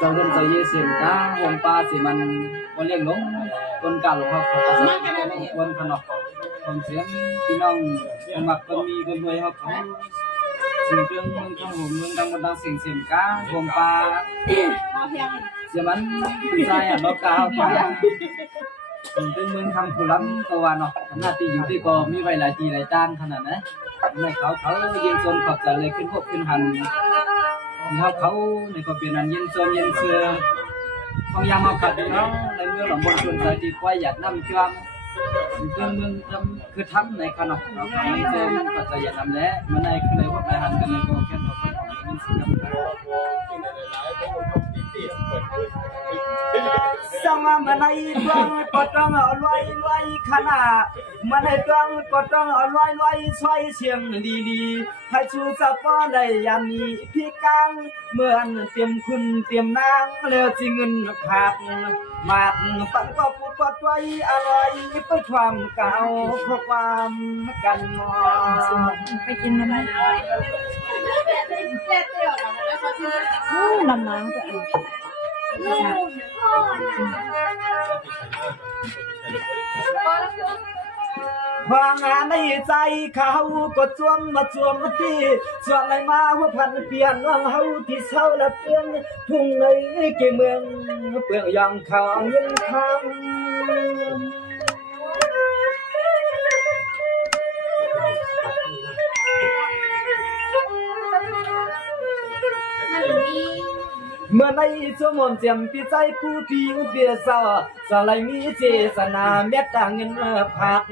sau gần sau ye xiên cá hôm pa thì mình có liên lống con cả lộc học học con khăn học còn xiênพี่น้องคนมักคนมีคนรวยhọcเขาสิ่งเครื่องเมืองทางหัวเมืองดังมันดังเสียงเสียงcá hôm pa thì mìnhดีไซน์อ่ะเราก้าวไปซึ่งเมืองทำผู้ล้ำตัวเนาะขนาดที่อยู่ที่ก็มีไว้หลายทีหลายจานขนาดนั้นในเขาเย็นโซนขอบจะเลยขึ้นพวกขึ้นหันเขาในก็เป็นอันเย็นโซนเย็นเสือของยามเอาขัดเนาะในเมืองหลวงบนชนใจที่ควายอยากนำจ้วงซึ่งเมืองทำคือทำในขนาดเราในโซนก็จะอยากทำแล้วมันในคือเลยว่าไปหันกันเลยก็แค่เราเป็นของเงินสิ่งนั้นsama menai tuang potong loi loi khana menai tuang potong loi loi xoay xiềng đi đi hai chú sa po này yam ni pi kang เหมือนเตรียมคุณเตรียมนางแล้วจิเงินขาดมาดปันก็พูดว่าไว้อะไรไปความเก่าข้อความกันมองไปกินอะไรน้ำน้ำจะความงานในใจเขาก็จวมมาจวมที่ส่วนไหนมาหัวพันเปลี่ยนน้องเฮาที่เศร้าและเปลี่ยนทุ่งในเกเมืองเปลือกยองเขาเงินคำเมื่อในสมนเจียมปีใจผู้พิงเบียสาสลายมีเจสนาเม็ดต่างเงินผัก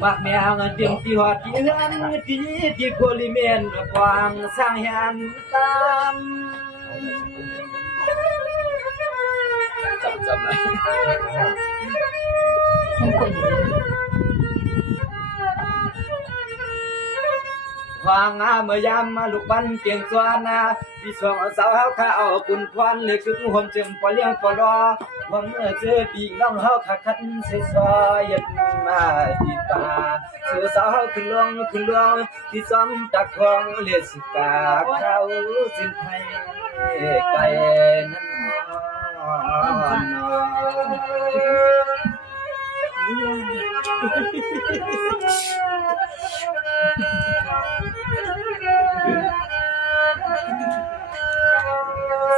มากแมวเตรียมที่หอดที่เฮือนที่โคลิเมนกวางสร้างแหนตามจำวางเมื่อยามมาลูกบันเกียงสวานาพี่สองสาวเฮาข้าเอาปุ่นควันเลยคือห่มจึงปอเลี้ยงปอรอหวังเจอพี่น้องเฮาขาคันเสียซอยยันมาที่ตาเสือสาวเฮาขึ้นลงที่ซ้ำตักของเลียสิกาเขาสิ้นไทยไกลนั้น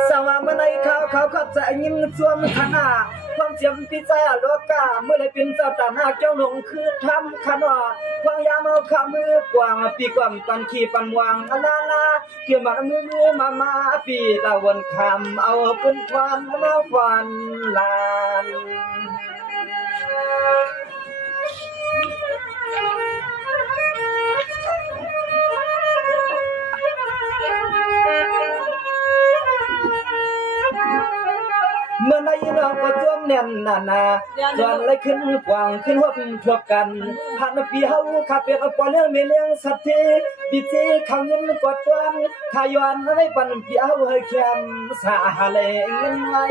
สาวเมื่อในเขาขับใจยิ้มสวมขนาความเจียมพิจารโลกาเมื่อไรเป็นเจ้าตาหน้าเจ้าหลงคือทำขนอความยามเอาขามือกว้างปีกว่ำปันขีปันวางลาเกี่ยวมามือมาปีตะวันคำเอาปืนควันมาฟันลานเมื่อในเราก็จมแน่นนาจนเลยขึ้นกว้างขึ้นหัวพวกกันผ่านปีเฮาขับเปียกปอเรื่องไม่เลี้ยงสัตว์ที่ดิเจข้าวเงินกอดวันขายวันไม่ปันปีเฮาให้แคมสาหาเลเงินไว้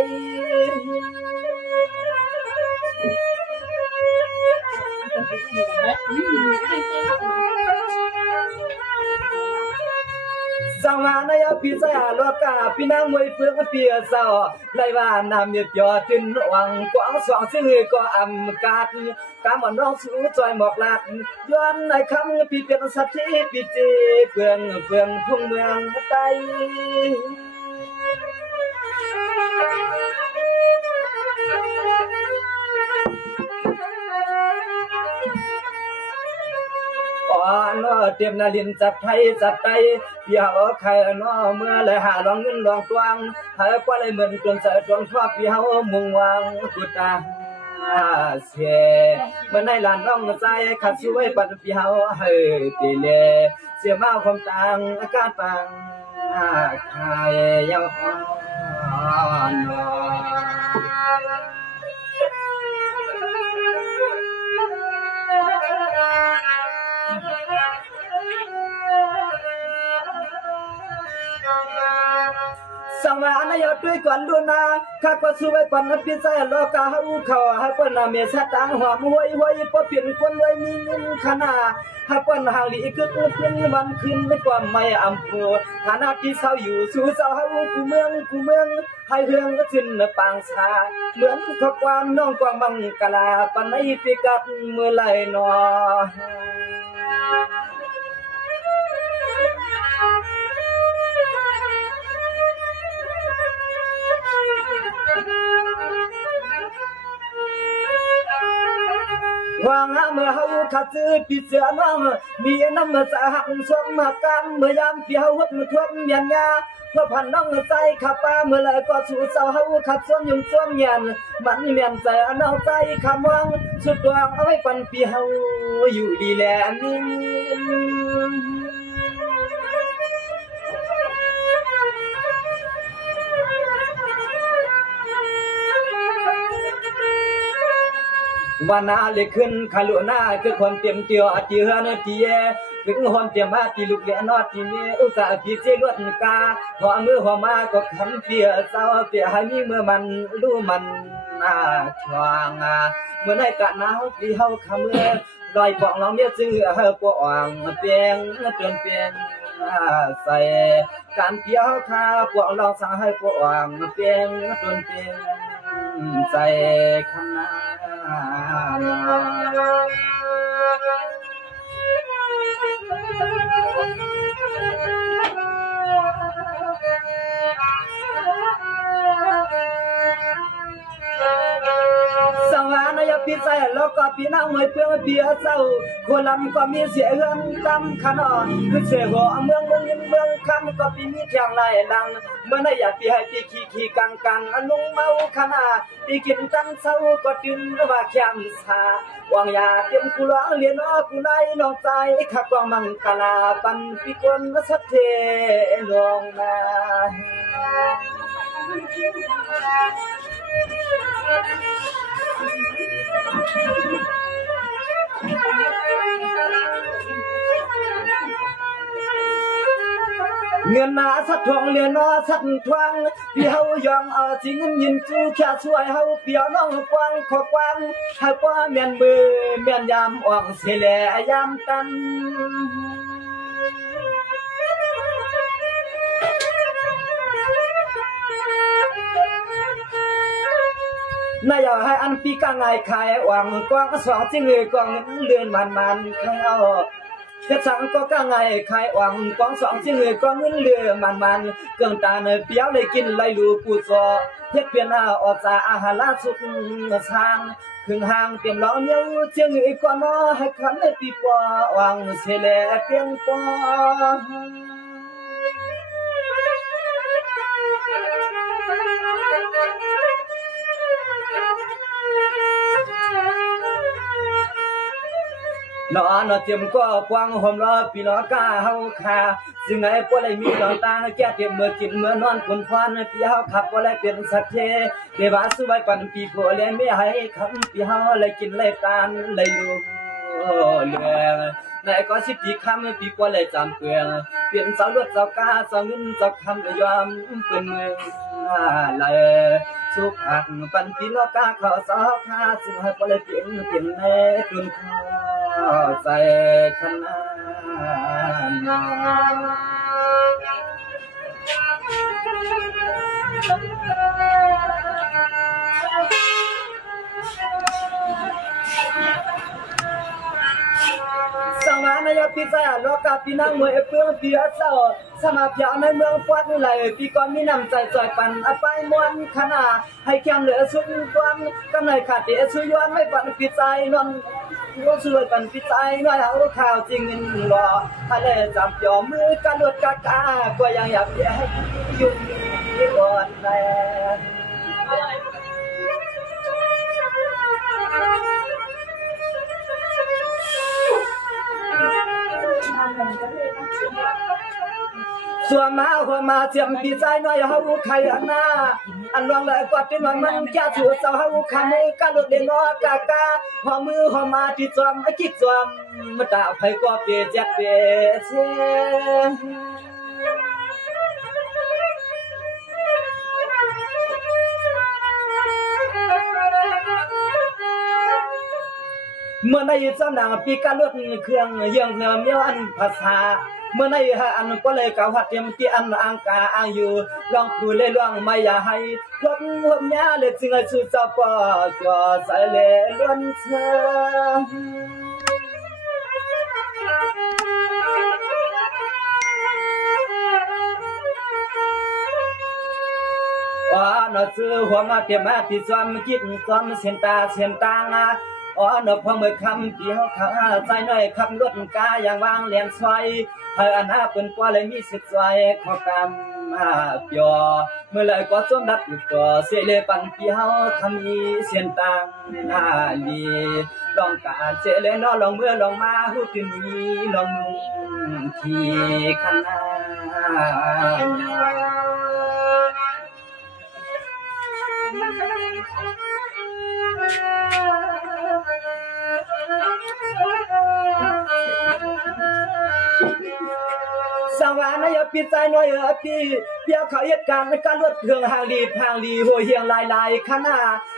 สาวในปีศาจโลกาปีนางมวยเพื่อเปียสาวไล่ว่าน้ำเมียดยอดขึ้นหวังกว้างสองเส้นก็อำกาดกามอนร้องสู้จอยหมอกลาดย้อนในคำปีเป็นสัตว์ที่ปีจีเพื่องทุ่งเมืองไตนอเตรียมนาลินจัดไทยจัดไตเปียเอาไข่นอเมื่อเลยหาลองเงินลองตวงหายกว่าเลยเหมือนจนเสจนชอบเปียเอามุงวางกุตาเสียเมื่อในลานน้องใจขัดช่วยปัดเปียเอาให้ตีเลเสียมาความต่างอากาศต่างไข่ยาวอ่อนส สังวานายด้วยก่อนดูนาข้าก็สู้ไว้ปันพิสัยโลกาเฮาเขาให้เปิ้นเมษตังหอมห้วยห้วยบ่เปลี่ยนคนเลยมีเงินขนาดให้เปิ้นหางลีคือขึ้นวันขึ้นไม่กว่าไม่อำเภอฐานะที่เศร้าอยู่สู่เศร้าเฮากูเมืองให้เฮืองก็ขึ้นปางสาเหมือนข้อความน้องกวางบังกะลาปันในปีกับมือไหลนอวางเมื่อเฮาขัดซื้อปิดเสือน้องมีน้ำสาหักสวมมากันเมื่อยามเปียวหัดมือทวมยันยาเพื่อพันน้องใจขับป้าเมื่อไรก็สู่เศร้าเฮาขัดสวมยุ่งสวมยันมันเมียนใจน้องใจคำวังสุดดวงเอาไว้ปันปีเฮาอยู่ดีแลนิ่งวันนาเลยขึ้นขาลุนาคือความเต็มเตียวจีเฮนจีเยถึงความเต็มมาที่ลูกเลี้ยนอที่มีอุตสาห์พิเศษลวดกาหัวมือหัวมาก็คำเปียเศร้าเปียให้มีเมื่อมันรู้มันชวางเมื่อในกะหนาวที่เฮาคำเมื่อลอยปองน้องเมียซื้อปองเปียงเตือนเปียงใส่การเปียวคาปองลองสั่งให้ปองเปียงเตือนเปียงใส่ขนาสังวานายพิสัยแล้วก็พี่น้องไม่เพื่อเบียเศร้าคนลำก็มีเสียเฮือนตำขนอคือเสียหัวเมืองคำก็ปีมีเทียงไรดังเมื่อในอยากปีให้ปีขี้กังอนุเมาขนาดปีกินตันเศร้าก็ตื่นว่าแค้มสาวางยาเต็มกุหลาบเลียนกุไลน้องใจขับกองมังกลาปันปีกวนสัทเทลงมาเงินนาสัตว์ทองเลียนสัตว์ทวงพี่เฮายองจริงยินจูแค่ช่วยเฮาเปียวน้องกวางขอกวางให้ป้าเมียนเบื่อเมียนยามอ่องเสลยามตันนายอยากให้อันปีกางไงขายหวังกวางสองจิงเลยกวางเลื่อนมันข้างเอาเฮ็ดสังก็กางไงขายหวังกวางสองจิงเลยกวางเลื่อนมันเกินตาเนเปียวเลยกินเลยลูปูซอเฮ็ดเปลี่ยนออกจากอาหารล่าสุดทางถึงห่างเตรียมล้อเนี้ยเจียงอีกกว่าน้อให้คันได้ปีปอหวังเสลเพียงปอนอนเตรียมก็กวางหอมรอปีล้อกาเฮาคาซึ่งไงบ่ได้มีดอกตาแก่เต็มเมื่อกินเมื่อนอนคนพรปีเฮาขับบ่ได้เป็นสัตว์เทเดวาสุไว้ปันปีโพแลไม่ให้คำปีเฮาเลยกินเลยตานเลยลูเลืองในก็สิปีคำปีบ่เลยจำเปืองเปลี่ยนสาวรถสาวกาสาวเงินสาวคำยอมเป็นเมืองเลยสุขอักปันปีล้อกาเขาสาวคาซึ่งให้บ่ได้เป็นในตุนใส่ขนาสมานายพิษาโลกาปีนังเมื่อเพื่อเบียเศร้าสมาพยาในเมืองปัดไหลปีก่อนมีน้ำใจจอยปันไปมวนขนาให้แข็งเหลือสุดกวนกำไรขาดเดชย้อนไม่ปันปิดใจนอนรู้ช่วยปันปิดใจน้อยเอาข่าวจริงรอทะเลจับยอมมือกันลดกากาก็ยังอยากแย่ยุ่งที่ก่อนแลส่วนมาหัวมาเจียมปีใจน้อยเฮาใครอันหน้าอันลองเลยกว่าที่มันแก่ถือเสาเฮาคันนี้กันลดเดนอกากาหัวมือหัวมาที่จอมไอ้คิดจอมมาตาไผก็เปียแจกเปียเช เมื่อในสำนักปีกาลดเครื่องเยี่ยงเนื้อเมียวอันภาษาเมื่อในอันก็เลยกล่าวหัดเตรียมที่อันอังกาอายุลองคุยเลยล่วงไม่อยากให้พบหัวญาเลยจึงให้สุดจะปอจอใส่เลยล้วนเธอว่าหนอซื้อหัวมาเตรียมมาที่ซ้อมคิดซ้อมเสียนตาเสียนตางาอ๋อหนอพอเมื่อคำเกี่ยวขาใจน้อยคำรถกาอย่างวางเลียนซอยเฮออันหาเปิ้นกว่าเลยมีสิทธิ์ซอยขอกำเปียวเมื่อไรก็สมดับอยู่ตัวเสเลปันเปียวคำนี้เสียนตางนาลีลองการเสเลนอลองเมื่อลองมาหูที่มีลองนุ่งที่ขนาสวรรค์ยปิดใจน้อยปีเพียงเขาเหตุการณ์การลดเครื่องห่างลีหัวเฮียงลายขนา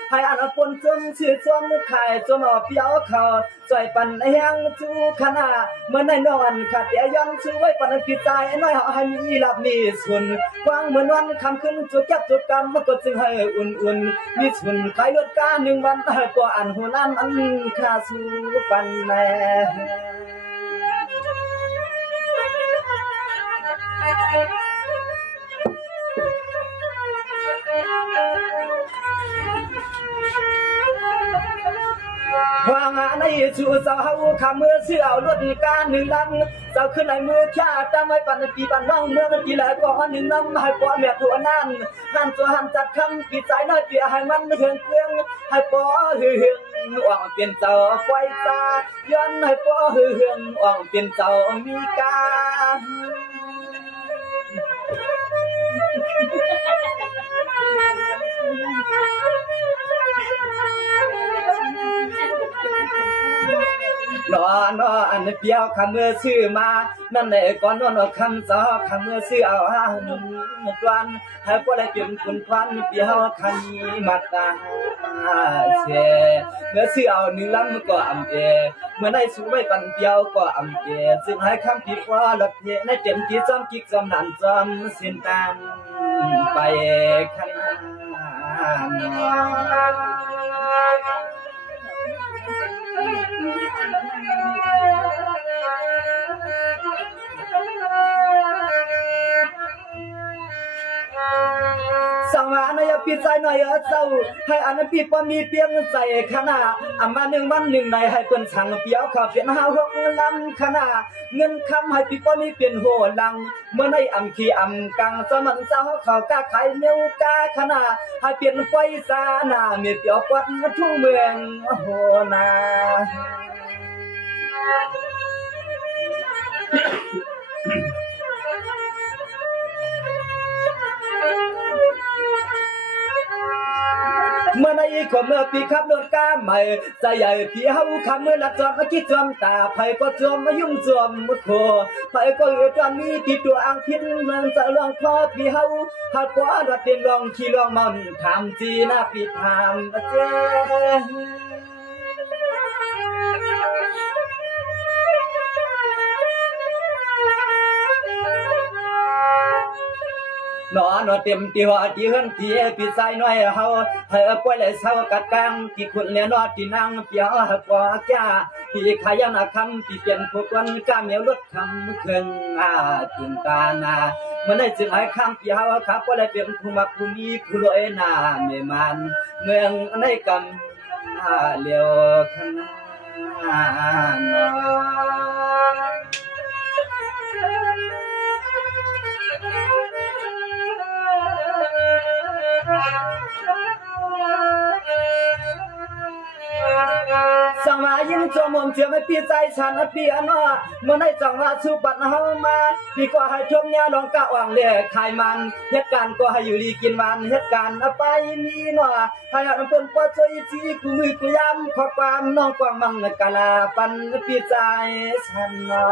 ให้อันปนจนชื่อจนขายจนออกเปียวเขาใจปันแหงจูขนาเมื่อในนอนขาดยันช่วยปันปิดใจน้อยให้มีหลับมีสุนวางเหมือนวันคำขึ้นจุดจับจุดกรรมมันก็จึงให้อุ่นมีสุนขายลดการหนึ่งวันตัวอันหัวน้ำอันขาสู้ปันแน่วางในชูสาวขมือเสื้อรถการหนึ่งลำสาวขึ้นในมือข้าจำไว้ปันปีปันน้องเมื่อมันกี่แล้วก็หนึ่งน้ำให้ปอแม่ตัวนั่นตัวหันจัดคำปีใจน้อยเปียให้มันเฮืองเครื่องให้ปอเฮืองอ่องเปลี่ยนเจ้าไฟตาย้อนให้ปอเฮืองอ่องเปลี่ยนเจ้ามีกานอันเปียวคำเมื่อซื้อมานั่นแหละก่อนนคำสอคำเมื่อซื้อเอาตวันให้พวกเราจนคุณควันเปียวคำมาตาเสเมื่อซื้อเอาหนึ่งลำก็อำเอเมื่อได้สู้ไว้ปันเปียวก็อำเอซึ่งให้คำผิดว่าหลักเทในเต็มที่จอมกิกจอมนันจอมสินตามไปขนาสวรรค์ยปิดใจหน่อยเจ้าให้อันปีปมีเปียงใส่ขนาอามาหนึ่งวันหนึ่งในให้เปิ้นสั่งเปียวข้าเปลี่ยนหาหกลำขนาเงินคำให้ปีปมีเปลี่ยนหัวลังเมื่อในอำขี้อำกังสมันเจ้าเขากาขายเนื้อกาขนาให้เปลี่ยนไฟสาหน้าเมียเปียวปัดทุ่งเมืองโหนาเมื่อในคนเมื่อปีขับรถก้าใหม่ใจใหญ่พี่เฮาคำเมื่อละจอมคิดจอมตาไผก็จอมมายุ่งจอมมุดโคไผก็อยู่ตอนนี้ที่ตัวอังพินเมืองจะลองคอพี่เฮาหากว่าดัดเต็มลองขี่ลองมันถามจีน่าปีถามเจ้นอนเต็มที่ว่าที่เฮือนที่พี่ชายน้อยเฮาเฮอป่วยเลยเศร้ากัดกังที่คุณเนี่ยนอที่นั่งเปียวกว่าจ้าที่ขยันคำที่เปลี่ยนผู้คนกล้าเหนียวลดคำเครื่องจินตานาเมื่อได้จึงให้คำเปียวครับก็เลยเป็นผู้มักผู้มีผู้รวยนาเมมันเมืองในกำเลียวขนาสังมายิ่งจมเชื่อไม่ปีใจฉันปีอันว่าเมื่อได้จังว่าสุปัดเฮามาดีกว่าให้ชมยาลองกะว่างเล่ขายมันเหตุการณ์ก็ให้อยู่ดีกินวันเหตุการณ์ไปมีหน่อให้อันเพิ่นปช่วยจีกูมือกูย้ำขอความน้องกวางมังกะลาปันปีใจฉันเนา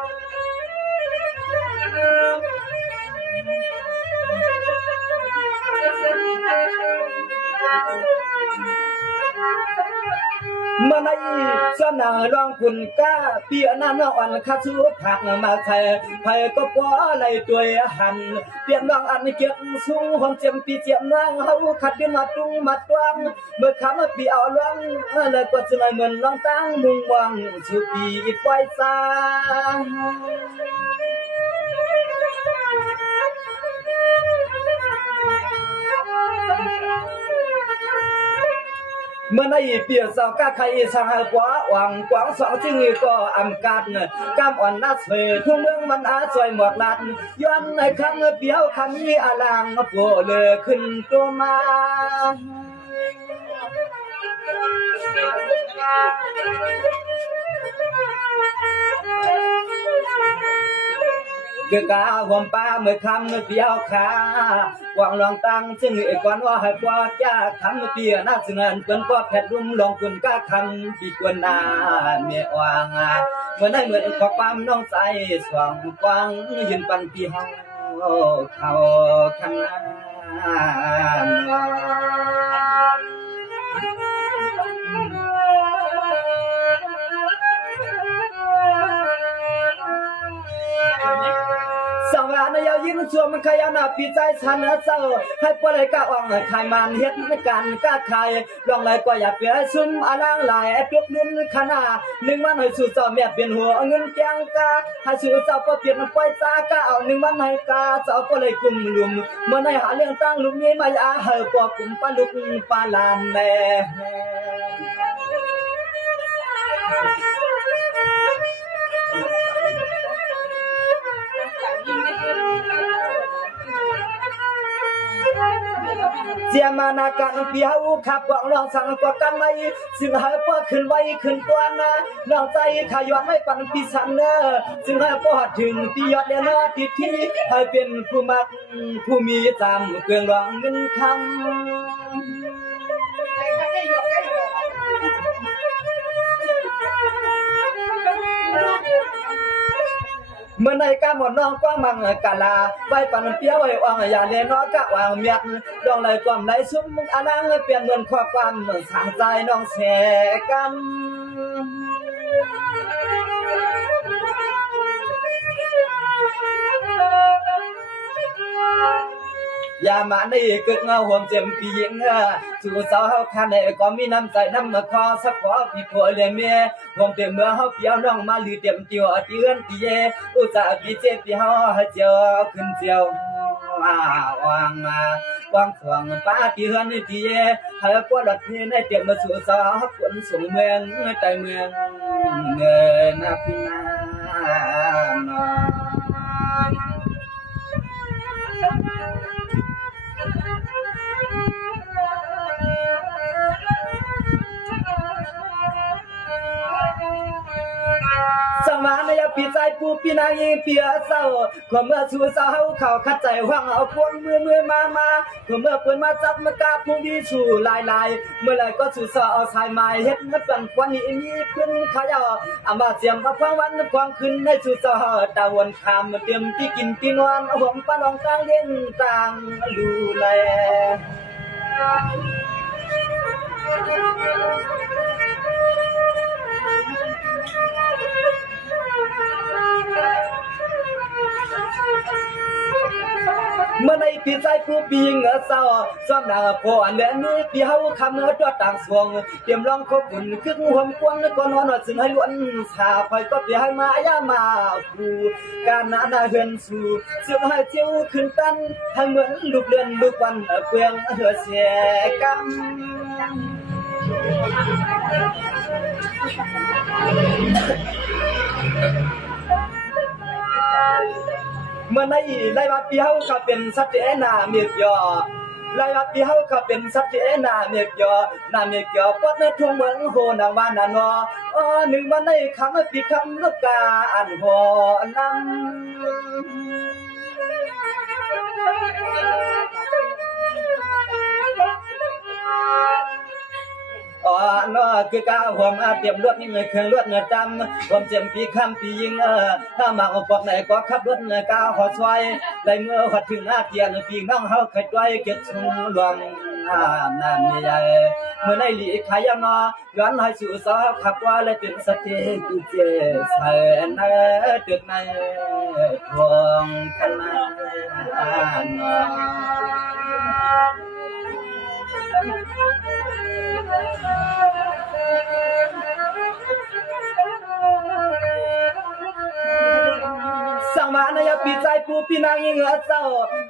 ะ เมื่อในสนางรองคุณก้าเปียนานอ่อนข้าสู้ผักมาใส่ไผก็ป้อไหลตัวหันเปลี่ยนน้องอันเก็บสูงความเจ็มปีเจียมนางเฮาขัดเดินมาตุงมาตวงเมื่อคำปีเอาลังแล้วก็จะเหมือนลองตั้งมุงวังสุปีปล่อยซาเมื่อในเปียสาวก้าใครสางกว่าหวังกวางสองจึงก็อำการกำอ่อนนัดเสยทุ่งเมืองมันอาสวยหมดลัดย้อนในครั้งเปียวคำนี้อลังโผล่เลยขึ้นตัวมาคือกาหวมป้าเมื่อคำเปียวขาหวังลองตั้งซึ่งก่อนว่าให้กว่าจะคำเปียน่าสึงเงินเปิ้นก็แผดรุ่มลองคุณก้าคำปีกวนนาเมียวางเมื่อได้เหมือนขอความน้องใจสว่างกว้างยืนปันปีห้องเขาขนาสาวานายยินชวนมันขยันปีใจฉันเศร้าให้ปล่อยก้าอ่องขายมันเฮ็ดกันก้าขายลองเลยก็อย่าเปียซุ่มอลังหลายปลุกนุ่นขนาหนึ่งวันให้สู่เจ้าแม่เป็นหัวเงินแกงกาให้สู่เจ้าก็เปลี่ยนปล่อยซากาเอาหนึ่งวันให้กาเจ้าก็เลยกลุ่มลุมเมื่อในหาเรื่องตั้งลุมนี้มายาเฮาปอกลุ่มปลาลุกปลาลานแม่เสียมานาการเปียวขับกวางลองสั่งกว่ากันไม่ซึ่งหายป้อขึ้นไว้ขึ้นตัวนะน้องใจขย้อนไม่ปันปีสันเนอซึ่งหายป้อถึงปียอดเดนอติดที่ให้เป็นผู้มักผู้มีจำเกลืองรองเงินคำเมื่อในกาหมดน้องก็มังกาลาไว้ปันเปียวไว้อ่างอย่าเล่นน้อกะวางเมียดดองเลยความได้ซุ้มอลังเปลี่ยนเหมือนข้อความสางใจน้องแสกันอย่ามาในกึกเงาห่วงเจ็มปียิงสู่สาวเฮาคันในก็มีน้ำใจน้ำมาคอสักพอพี่ผัวเลยเมียห่วงเต็มเมื่อเฮาเปียวน้องมาลือเต็มเตียวเตือนพี่เยอุตส่าห์พี่เจ็บพี่เฮาให้เจียวขึ้นเจียววางสวงป้าที่เฮือนพี่เยให้ปวดรัดพี่ในเต็มมาสู่สาวคนส่งเมืองใจเมืองเงินนะพี่นาสมานยาปีใจปูปีนางเปียเศร้าความเมื่อสู่สาวเขาขัดใจห่วงเอาพวงมือมาความเมื่อเปิดมาจับมากาผู้มีสู่ลายเมื่อไรก็สู่สาวสายไม้เฮ็ดนับกันควันนี้มีขึ้นขยออามาเสียมมาฟังวันความขึ้นในสู่สาวตะวันคำเตรียมที่กินปีนวันหวงปลาลองกลางเลี้ยงต่างดูแลเมื่อในปีใจผู้ปีเงาเศร้าซ้ำหน้าพออันเดนี้ปีเฮาคำเนื้อตัวต่างสวงเตรียมลองคบอุ่นคึกหัวกวางก็นอนว่าซึ่งให้ล้วนสาไฟก็ปีให้มายามาผูการนาเฮือนสู่ซึ่งให้เจียวขึ้นตันให้เหมือนลูกเรือนลูกวันเปลืองเหือเสียกำเมื่อในไล่มาปีเฮาก็เป็นสัตว์นาเมียกยอไล่มาปีเฮาก็เป็นสัตว์นาเมียกยอนาเมียกยอปอดในทุ่งเมืองโหนางบ้านนอหนึ่งวันในคำปีคำลูกกาอันหอนำนอคือกาหัวมาเตรียมรถนี่เงยเครื่องรถเงยจำความเจ็มปีคำปียิงถ้ามาเอาปอกไหนก็ขับรถเงยกาหอซอยได้เมื่อหัดถึงหน้าเกียนปีน้องเฮาขัดไว้เก็บชุงหลวง น้ำใหญ่เมื่อในหลีขายนอย้อนให้สู่สาวขับว่าและเป็นสติกุเจใส่ในตึกในทวงกันนสังมาในปีใจผู้พี่นางยิงเจ้า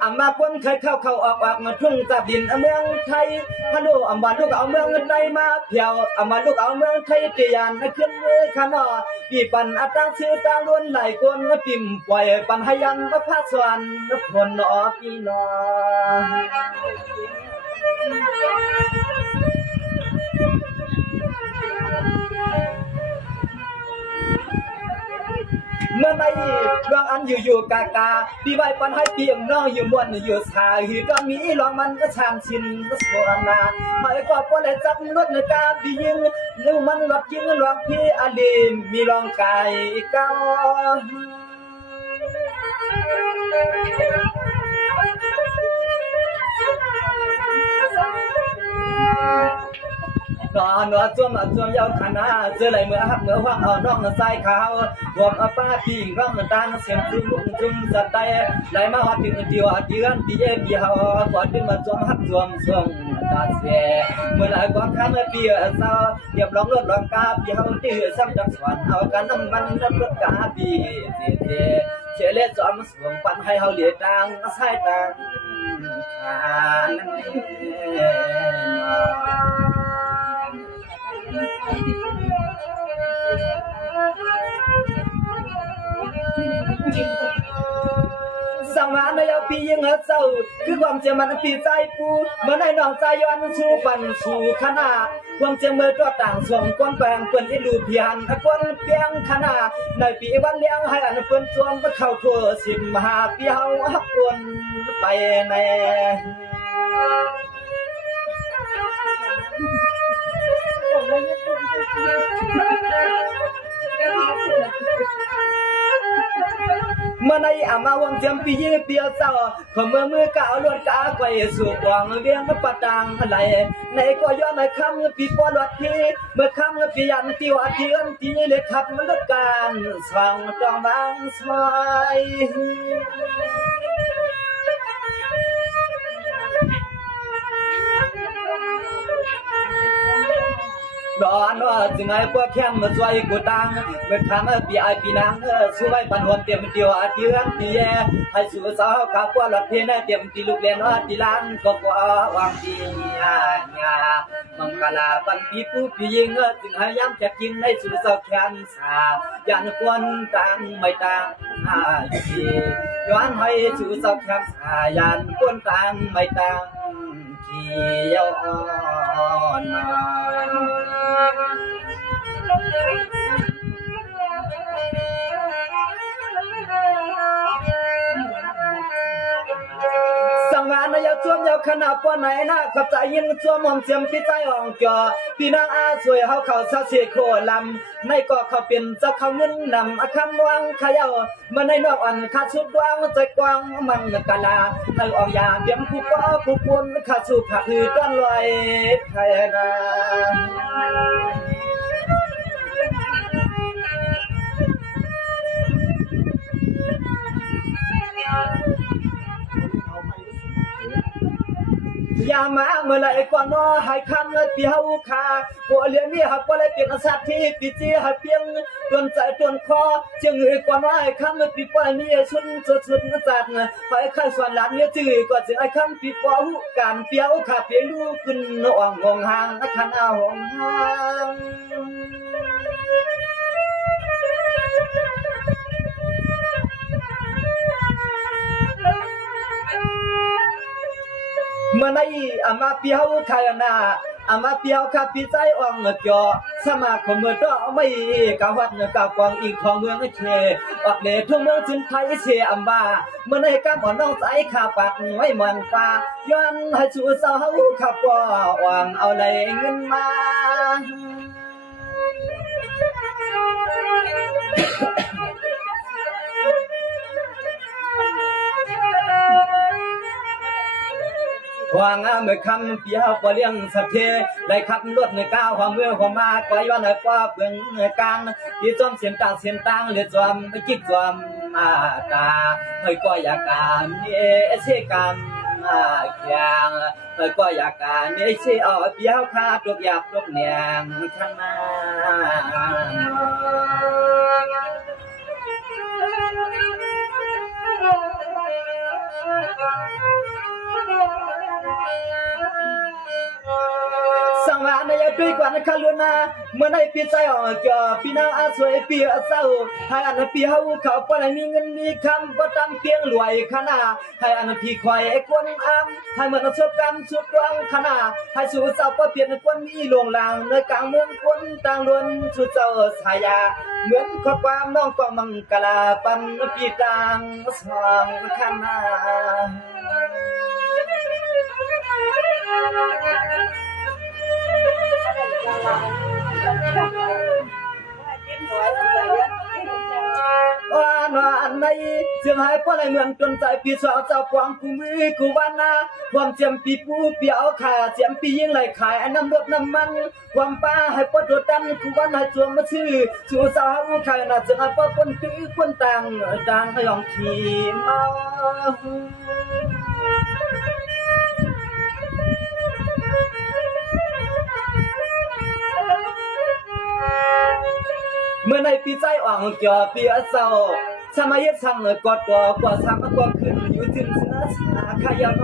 อามาคนเคยเข้าออกมาทุ่งจากดินเมืองไทยฮัลโหลอามาลูกเอาเมืองใดมาเพียวอามาลูกเอาเมืองไทยเตียนขึ้นมือขนอปีปันอัตตังชื่อตางล้วนไหลคนปิ่มปล่อยปันให้ยังพระสวรรค์พลนอพี่นอเมื่อไม่ดวงอันอยู่กากาพี่ไว้ปันให้เพียงน้องอยู่มวนอยู่สาหือก็มีลองมันก็ชามชินก็สวนาไม่ก็พอเลยจับรถในกาพี่ยิงลูมันรถยิงลองพี่อลีมีลองไก่เก้านัวจ้วมยาวขนาเจอไหลเมื่อหักเมื่อว่างเอาน้องใส่ขาวรวมเอาป้าพี่ร้องตางเสียงจุ้มจุ้มสะใจไหลมาหัดถึงเดียวเดือนที่เย็บเดียวกอดดึงมาจ้วมหักจ้วมส่งตาเสียเมื่อไหลกวางข้ามเปียเศร้าเก็บลองรถลองกาพี่เขาตื้อซ้ำจังสวรรค์เอากันน้ำมันรถกาพี่เจเล่จอมสวงปันให้เขาเหลียตังใส่ตังสังหารในยาปียิงเจ้าคือความเจ็บมันปีใจปูเมื่อในน้องใจย้อนสู่ปันสู่ขนาความเจ็บเมื่อตัวต่างส่งความแปลงเปิ้นที่ลูเพียนคนเพียงขนาในปีวันเลี้ยงให้อันเปิ้นจวงเข้าทั่วสิมหาเปียวฮักวนไปในเมื่อในอามาวงเทียมปียี่เปียเศร้าขอมือกาวล้วนกาไกวสู่กวางเวียงปะตังอะไรในก็ย้อนในคำปีปอดวัดทีเมื่อคำปียันตีวัดทีอันทีเลยขับมันลดการสว่างจองบางสวายดอนว่าจึงไอ้พวกแค้นมาช่วยกูตังเมื่อคำปีไอปีนางสู้ไว้ปันหวนเตรียมเดียวอาทิตย์ที่แย่ให้สู่สาวขับว่าหลับเพลนเตรียมที่ลูกเล่นว่าที่ล้านก็กว่าวางที่ญามังกลาปันปีผู้ปียิงจึงให้ย้ำจะกินให้สู่สาวแค้นสายันควนตังไม่ตังย้อนให้สู่สาวแค้นสายันควนตังไม่ตังเกี่ยวนาสังหารนายจ้วมยาวขนาดป้อนไหนนะขับใจยินจ้วมหอมเสียมพี่ใจอ่องจอพี่นางอาสวยเขาเขาซาเสียโคลำในก็เขาเป็นเจ้าเขาเงินนำอาคำวางขยาวมาในนอกอันขาดสุดวางใจกว้างมันกะลาให้ออกยาเบี้ยมผู้ป้อผู้ปนขาดสุขาดคือต้นลอยไทยนาอย่ามาเมื่อไรกว่าน้อให้คำเปียวขาหัวเลี้ยงนี่หักว่าไรเป็นสัตว์ที่ปีจีหักเพียงจนใจจนคอจึงกว่าน้อให้คำปีปอยมีชุนชุนจัดไปข้าส่วนหลานเนี่ยจื้อก็จึงไอ้คำปีปอหูการเปียวขาเปียลูกขึ้นอ่องงงหางขันเอาหงหางเมื่อในอามาเปียวขายนาอามาเปียวขับปีใจอ่องเกี่ยวสมาคมเมื่อต่อไม่กาวัดกากวางอีกของเมืองเชออกเลทั่วเมืองถึงไทยเสียอัมบาเมื่อในกาบ่อนน้องใจขาปัดไว้มันฟ้าย้อนให้สู่สาวขับว่าอ่างเอาไหลเงินมา วางเมื่อคำเปียปเลี้ยงสักเทได้ขับรถในก้าวความเมื่อความมาไกลวันกว่าเปลืองกลางที่จอมเสียนต่างเสียนต่างเลือดจอมจิกจอมตาเฮ้ยก็อยากการเสกรรมอย่างเฮ้ยก็อยากการเสเอาเปียวขาตกอยากตกเนียงข้างหน้าสังวาในยปีกว่าคาลุนาเมื่อในปีใจอ่อนก็ปีนาอาสวยปีเศร้าให้อันปีเฮาเขาปนมีเงินมีคำบ่จำเพียงรวยขนาให้อันพี่คอยกวนอ้ำให้เหมือนประสบการณ์สุดดวงขนาให้สู่เศร้าบ่เปลี่ยนคนมีลวงลางในกลางเมืองคนต่างล้วนสุดเจ้าสายาเหมือนข้อความน้องก็มังกลาปันปีกลางสองขนาว่านวันในเสียงหายเพราะอะไรเหมือนจนใจปีสาวเจ้าปวงกูมือกูวันนาความเจียมปีปูเปียวขาเจียมปียิ่งไหลขายน้ำรถน้ำมันความป้าให้ปวดตัวตันกูวันให้จวงมาชื่อสู่สาวขายน่าจะให้ปวดคนคือคนต่างให้ลองขี่เมาเมื่อในปีใจอ่างเกี่ยวปีเศร้าสมัยสั่งกอดตัวกว่าสั่งก็ขึ้นอยู่ถึงเสือสาขยาน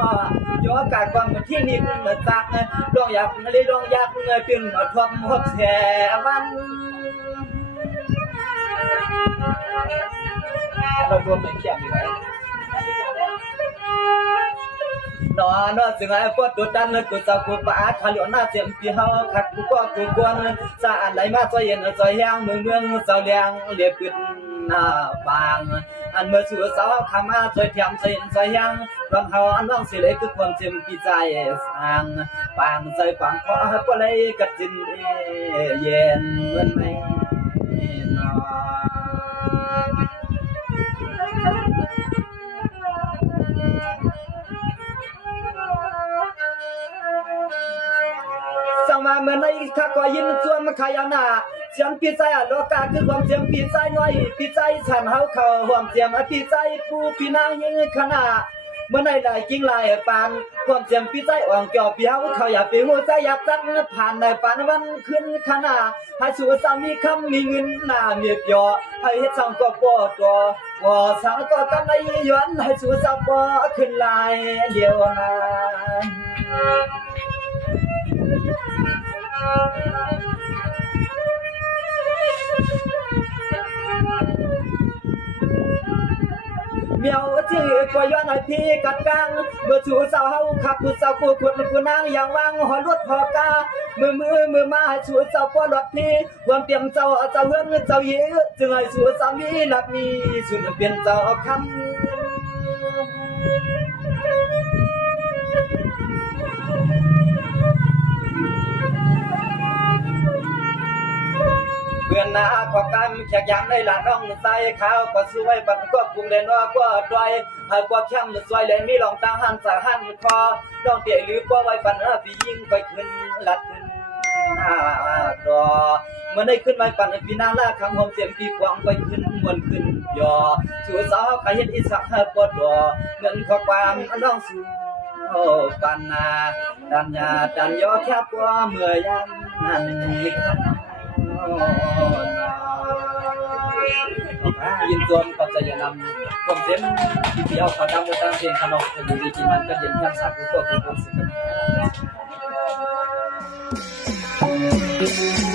อย่อกาความที่นิดจากดองอยากเลยดองอยากเงยเป็นทอมหอบแสวันเรารวมเป็นเขียนอยู่ไหนนอนจึงไอ้ปวดตัวดันกูสาวกูปาขลุ่นหน้าเจ็บปีเฮาขัดกูก็กูกวนสะอาดไหลมาซอยเย็นซอยแห้งเมืองสาวเลี้ยงเรียบขึ้นหน้าบางอันเมื่อสู่สาวขามาซอยเทียมซอยซอยแห้งรำเฮาอันน้องสิเลยคือความเจ็บปีใจสร้างบางใจบางขอก็เลยกัดจินเย็นเหมือนไม่นสมาเมื่อในข้าก็ยินส่วนขายานาเสียงปีใจโลกาคือความเสียงปีใจน้อยปีใจฉันเฮาเขาความเสียงปีใจปูปีนางยิงขนาเมื่อในหลายกิ้งหลายปานความเสียงปีใจอ่อนเกี่ยวเปียวเขาอยากไปหัวใจอยากจักผ่านในปานวันขึ้นขนาให้สู่สามีคำมีเงินหน้าเมียเปียวให้เฮ็ดสังก็ปอตัวว่าสังก็กำไรย้อนให้สู่สาวปอขึ้นลายเดียวนาเมียวจื้อก็ย้อนให้พี่กัดกลางเมื่อสู่สาวเฮาขับผู้สาวกูขวดผู้นางอย่างวางหอรถหอกามือมาให้สู่สาวปอรถพี่ความเตรียมเจ้าเฮือนเจ้าเยอะจึงให้สู่สามีหลับมีสุดเป็นเจ้าคำเพื่อนนาขอการแขกยามในหลานน้องใส่ข้าวก็สวยบัดก็ปรุงเล่นว่าก็ดอยให้กว่าแคมสวยเลยมีรองตาหันสาหันคอน้องเตะหรือว่าไว้ปันพี่ยิ่งไปขึ้นลัดขึ้นดอเมื่อได้ขึ้นไว้ปันพี่นางลาคำหอมเสียงปีกวางไปขึ้นมวนขึ้นยอสู่สาวขยันอีสักปวดดอเงินข้อความน้องสู่ปันนาดันยาดันยอแค่ปัวเมื่อยันนั้นยินตัวปัจจัยนำความเต็มที่เที่ยวเขาดำในตั้งเพียงขนมอยู่ดีกินมันก็เย็นแค่สักก็คือความสุข